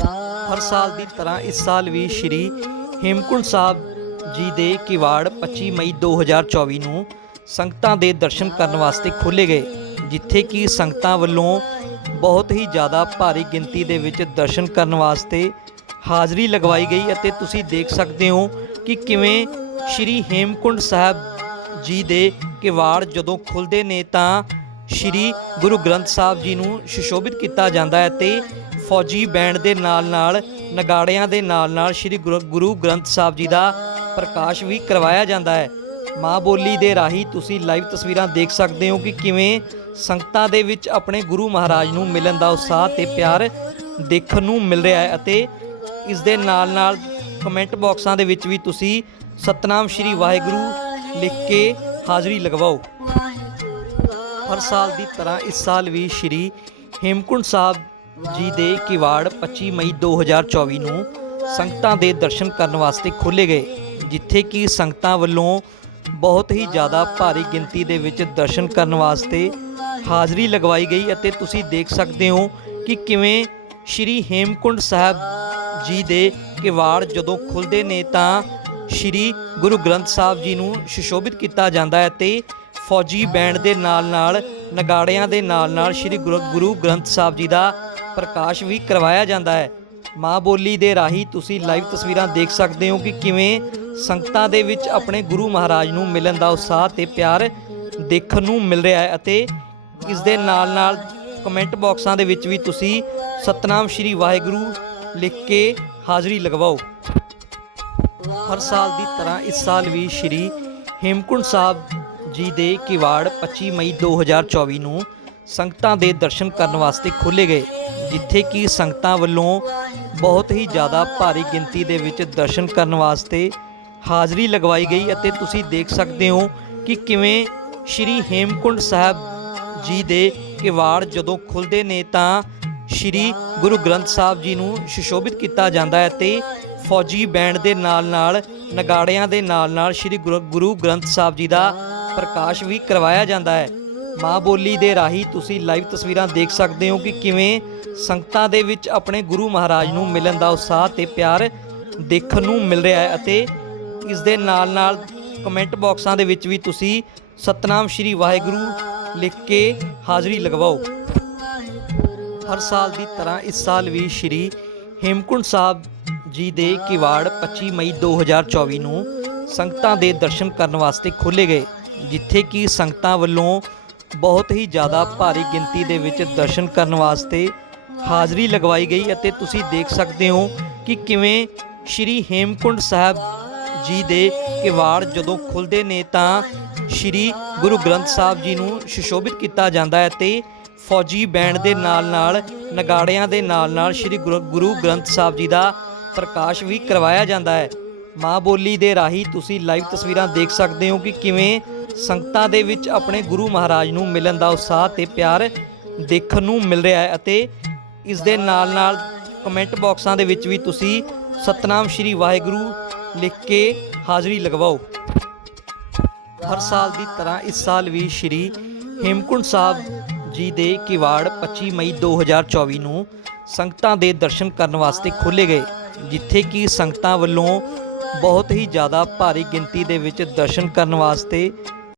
ਹਰ ਸਾਲ ਦੀ ਤਰ੍ਹਾਂ ਇਸ ਸਾਲ ਵੀ ਸ਼੍ਰੀ ਹੇਮਕੁੰਟ ਸਾਹਿਬ ਜੀ ਦੇ ਕਿਵਾੜ 25 ਮਈ 2024 ਨੂੰ ਸੰਗਤਾਂ ਦੇ ਦਰਸ਼ਨ ਕਰਨ ਵਾਸਤੇ ਖੋਲ੍ਹੇ ਗਏ, ਜਿੱਥੇ ਕਿ ਸੰਗਤਾਂ ਵੱਲੋਂ ਬਹੁਤ ਹੀ ਜ਼ਿਆਦਾ ਭਾਰੀ ਗਿਣਤੀ ਦੇ ਵਿੱਚ ਦਰਸ਼ਨ ਕਰਨ ਵਾਸਤੇ ਹਾਜ਼ਰੀ ਲਗਵਾਈ ਗਈ ਅਤੇ ਤੁਸੀਂ ਦੇਖ ਸਕਦੇ ਹੋ ਕਿ ਕਿਵੇਂ ਸ਼੍ਰੀ ਹੇਮਕੁੰਡ ਸਾਹਿਬ ਜੀ ਦੇ ਕਿਵਾੜ ਜਦੋਂ ਖੁੱਲਦੇ ਨੇ ਤਾਂ ਸ਼੍ਰੀ ਗੁਰੂ ਗ੍ਰੰਥ ਸਾਹਿਬ ਜੀ ਨੂੰ ਸੁਸ਼ੋਭਿਤ ਕੀਤਾ ਜਾਂਦਾ ਹੈ ਤੇ ਫੌਜੀ ਬੈਂਡ ਦੇ ਨਾਲ ਨਾਲ, ਨਗਾੜਿਆਂ ਦੇ ਨਾਲ ਨਾਲ ਸ਼੍ਰੀ ਗੁਰੂ- ਗੁਰੂ ਗ੍ਰੰਥ ਸਾਹਿਬ ਜੀ ਦਾ ਪ੍ਰਕਾਸ਼ ਵੀ ਕਰਵਾਇਆ ਜਾਂਦਾ ਹੈ। ਮਾਂ ਬੋਲੀ ਦੇ ਰਾਹੀਂ ਤੁਸੀਂ ਲਾਈਵ ਤਸਵੀਰਾਂ ਦੇਖ ਸਕਦੇ ਹੋ ਕਿ ਕਿਵੇਂ ਸੰਗਤਾਂ ਦੇ ਵਿੱਚ ਆਪਣੇ ਗੁਰੂ ਮਹਾਰਾਜ ਨੂੰ ਮਿਲਣ ਦਾ ਉਤਸ਼ਾਹ ਤੇ ਪਿਆਰ ਦੇਖਣ ਨੂੰ ਮਿਲ ਰਿਹਾ ਹੈ ਅਤੇ ਇਸ ਦੇ ਨਾਲ ਨਾਲ ਕਮੈਂਟ ਬਾਕਸਾਂ ਦੇ ਵਿੱਚ ਵੀ ਤੁਸੀਂ ਸਤਨਾਮ ਸ਼੍ਰੀ ਵਾਹਿਗੁਰੂ ਲਿਖ ਕੇ ਹਾਜ਼ਰੀ ਲਗਵਾਓ। ਹਰ ਸਾਲ ਦੀ ਤਰ੍ਹਾਂ ਇਸ ਸਾਲ ਵੀ ਸ਼੍ਰੀ ਹੇਮਕੁੰਟ ਸਾਹਿਬ ਜੀ ਦੇ ਕਿਵਾੜ 25 ਮਈ 2024 ਨੂੰ ਸੰਗਤਾਂ ਦੇ ਦਰਸ਼ਨ ਕਰਨ ਵਾਸਤੇ ਖੋਲ੍ਹੇ ਗਏ, ਜਿੱਥੇ ਕਿ ਸੰਗਤਾਂ ਵੱਲੋਂ ਬਹੁਤ ਹੀ ਜ਼ਿਆਦਾ ਭਾਰੀ ਗਿਣਤੀ ਦੇ ਵਿੱਚ ਦਰਸ਼ਨ ਕਰਨ ਵਾਸਤੇ ਹਾਜ਼ਰੀ ਲਗਵਾਈ ਗਈ ਅਤੇ ਤੁਸੀਂ ਦੇਖ ਸਕਦੇ ਹੋ ਕਿ ਕਿਵੇਂ ਸ਼੍ਰੀ ਹੇਮਕੁੰਡ ਸਾਹਿਬ ਜੀ ਦੇ ਕਿਵਾੜ ਜਦੋਂ ਖੁੱਲਦੇ ਨੇ ਤਾਂ ਸ਼੍ਰੀ ਗੁਰੂ ਗ੍ਰੰਥ ਸਾਹਿਬ ਜੀ ਨੂੰ ਸੁਸ਼ੋਭਿਤ ਕੀਤਾ ਜਾਂਦਾ ਹੈ ਤੇ ਫੌਜੀ ਬੈਂਡ ਦੇ ਨਾਲ ਨਾਲ ਨਗਾੜਿਆਂ ਦੇ ਨਾਲ ਨਾਲ ਸ਼੍ਰੀ ਗੁਰੂ ਗੁਰੂ ਗ੍ਰੰਥ ਸਾਹਿਬ ਜੀ ਦਾ ਪ੍ਰਕਾਸ਼ ਵੀ ਕਰਵਾਇਆ ਜਾਂਦਾ ਹੈ। ਮਾਂ ਬੋਲੀ ਦੇ ਰਾਹੀਂ ਤੁਸੀਂ ਲਾਈਵ ਤਸਵੀਰਾਂ ਦੇਖ ਸਕਦੇ ਹੋ ਕਿ ਕਿਵੇਂ ਸੰਗਤਾਂ ਦੇ ਵਿੱਚ ਆਪਣੇ ਗੁਰੂ ਮਹਾਰਾਜ ਨੂੰ ਮਿਲਣ ਦਾ ਉਤਸ਼ਾਹ ਤੇ ਪਿਆਰ ਦੇਖਣ ਨੂੰ ਮਿਲ ਰਿਹਾ ਹੈ ਅਤੇ ਇਸ ਦੇ ਨਾਲ ਨਾਲ ਕਮੈਂਟ ਬਾਕਸਾਂ ਦੇ ਵਿੱਚ ਵੀ ਤੁਸੀਂ ਸਤਨਾਮ ਸ਼੍ਰੀ ਵਾਹਿਗੁਰੂ ਲਿਖ ਕੇ ਹਾਜ਼ਰੀ ਲਗਵਾਓ। ਹਰ ਸਾਲ ਦੀ ਤਰ੍ਹਾਂ ਇਸ ਸਾਲ ਵੀ ਸ਼੍ਰੀ ਹੇਮਕੁੰਟ ਸਾਹਿਬ ਜੀ ਦੇ ਕਿਵਾੜ 25 ਮਈ 2024 ਨੂੰ ਸੰਗਤਾਂ ਦੇ ਦਰਸ਼ਨ ਕਰਨ ਵਾਸਤੇ ਖੋਲ੍ਹੇ ਗਏ। ਜਿੱਥੇ ਕਿ ਸੰਗਤਾਂ ਵੱਲੋਂ ਬਹੁਤ ਹੀ ਜ਼ਿਆਦਾ ਭਾਰੀ ਗਿਣਤੀ ਦੇ ਵਿੱਚ ਦਰਸ਼ਨ ਕਰਨ ਵਾਸਤੇ ਹਾਜ਼ਰੀ ਲਗਵਾਈ ਗਈ ਅਤੇ ਤੁਸੀਂ ਦੇਖ ਸਕਦੇ ਹੋ ਕਿ ਕਿਵੇਂ ਸ਼੍ਰੀ ਹੇਮਕੁੰਡ ਸਾਹਿਬ ਜੀ ਦੇ ਕਿਵਾੜ ਜਦੋਂ ਖੁੱਲਦੇ ਨੇ ਤਾਂ ਸ਼੍ਰੀ ਗੁਰੂ ਗ੍ਰੰਥ ਸਾਹਿਬ ਜੀ ਨੂੰ ਸੁਸ਼ੋਭਿਤ ਕੀਤਾ ਜਾਂਦਾ ਹੈ ਤੇ ਫੌਜੀ ਬੈਂਡ ਦੇ ਨਾਲ ਨਾਲ ਨਗਾੜਿਆਂ ਦੇ ਨਾਲ ਨਾਲ ਸ਼੍ਰੀ ਗੁਰੂ ਗੁਰੂ ਗ੍ਰੰਥ ਸਾਹਿਬ ਜੀ ਦਾ ਪ੍ਰਕਾਸ਼ ਵੀ ਕਰਵਾਇਆ ਜਾਂਦਾ ਹੈ। ਮਾਂ ਬੋਲੀ ਦੇ ਰਾਹੀਂ ਤੁਸੀਂ ਲਾਈਵ ਤਸਵੀਰਾਂ ਦੇਖ ਸਕਦੇ ਹੋ ਕਿ ਕਿਵੇਂ ਸੰਗਤਾਂ ਦੇ ਵਿੱਚ ਆਪਣੇ ਗੁਰੂ ਮਹਾਰਾਜ ਨੂੰ ਮਿਲਣ ਦਾ ਉਤਸ਼ਾਹ ਤੇ ਪਿਆਰ ਦੇਖਣ ਨੂੰ ਮਿਲ ਰਿਹਾ ਹੈ ਅਤੇ ਇਸ ਦੇ ਨਾਲ ਨਾਲ ਕਮੈਂਟ ਬਾਕਸਾਂ ਦੇ ਵਿੱਚ ਵੀ ਤੁਸੀਂ ਸਤਨਾਮ ਸ਼੍ਰੀ ਵਾਹਿਗੁਰੂ ਲਿਖ ਕੇ ਹਾਜ਼ਰੀ ਲਗਵਾਓ। ਹਰ ਸਾਲ ਦੀ ਤਰ੍ਹਾਂ ਇਸ ਸਾਲ ਵੀ ਸ਼੍ਰੀ ਹੇਮਕੁੰਟ ਸਾਹਿਬ ਜੀ ਦੇ ਕਿਵਾੜ 25 ਮਈ 2024 ਨੂੰ ਸੰਗਤਾਂ ਦੇ ਦਰਸ਼ਨ ਕਰਨ ਵਾਸਤੇ ਖੋਲ੍ਹੇ ਗਏ, ਜਿੱਥੇ ਕਿ ਸੰਗਤਾਂ ਵੱਲੋਂ ਬਹੁਤ ਹੀ ਜ਼ਿਆਦਾ ਭਾਰੀ ਗਿਣਤੀ ਦੇ ਵਿੱਚ ਦਰਸ਼ਨ ਕਰਨ ਵਾਸਤੇ ਹਾਜ਼ਰੀ ਲਗਵਾਈ ਗਈ ਅਤੇ ਤੁਸੀਂ ਦੇਖ ਸਕਦੇ ਹੋ ਕਿ ਕਿਵੇਂ ਸ਼੍ਰੀ ਹੇਮਕੁੰਡ ਸਾਹਿਬ ਜੀ ਦੇ ਕਿਵਾੜ ਜਦੋਂ ਖੁੱਲਦੇ ਨੇ ਤਾਂ ਸ਼੍ਰੀ ਗੁਰੂ ਗ੍ਰੰਥ ਸਾਹਿਬ ਜੀ ਨੂੰ ਸੁਸ਼ੋਭਿਤ ਕੀਤਾ ਜਾਂਦਾ ਹੈ ਤੇ ਫੌਜੀ ਬੈਂਡ ਦੇ ਨਾਲ ਨਾਲ ਨਗਾੜਿਆਂ ਦੇ ਨਾਲ ਨਾਲ ਸ਼੍ਰੀ ਗੁਰੂ ਗੁਰੂ ਗ੍ਰੰਥ ਸਾਹਿਬ ਜੀ ਦਾ ਪ੍ਰਕਾਸ਼ ਵੀ ਕਰਵਾਇਆ ਜਾਂਦਾ ਹੈ। ਮਾਂ ਬੋਲੀ ਦੇ ਰਾਹੀਂ ਤੁਸੀਂ ਲਾਈਵ ਤਸਵੀਰਾਂ ਦੇਖ ਸਕਦੇ ਹੋ ਕਿ ਕਿਵੇਂ ਸੰਗਤਾਂ ਦੇ ਵਿੱਚ ਆਪਣੇ ਗੁਰੂ ਮਹਾਰਾਜ ਨੂੰ ਮਿਲਣ ਦਾ ਉਤਸ਼ਾਹ ਤੇ ਪਿਆਰ ਦੇਖਣ ਨੂੰ ਮਿਲ ਰਿਹਾ ਹੈ ਅਤੇ ਇਸ ਦੇ ਨਾਲ ਨਾਲ ਕਮੈਂਟ ਬਾਕਸਾਂ ਦੇ ਵਿੱਚ ਵੀ ਤੁਸੀਂ ਸਤਨਾਮ ਸ਼੍ਰੀ ਵਾਹਿਗੁਰੂ ਲਿਖ ਕੇ ਹਾਜ਼ਰੀ ਲਗਵਾਓ। ਹਰ ਸਾਲ ਦੀ ਤਰ੍ਹਾਂ ਇਸ ਸਾਲ ਵੀ ਸ਼੍ਰੀ ਹੇਮਕੁੰਟ ਸਾਹਿਬ ਜੀ ਦੇ ਕਿਵਾੜ 25 ਮਈ 2024 ਨੂੰ ਸੰਗਤਾਂ ਦੇ ਦਰਸ਼ਨ ਕਰਨ ਵਾਸਤੇ ਖੋਲ੍ਹੇ ਗਏ, ਜਿੱਥੇ ਕਿ ਸੰਗਤਾਂ ਵੱਲੋਂ ਬਹੁਤ ਹੀ ਜ਼ਿਆਦਾ ਭਾਰੀ ਗਿਣਤੀ ਦੇ ਵਿੱਚ ਦਰਸ਼ਨ ਕਰਨ ਵਾਸਤੇ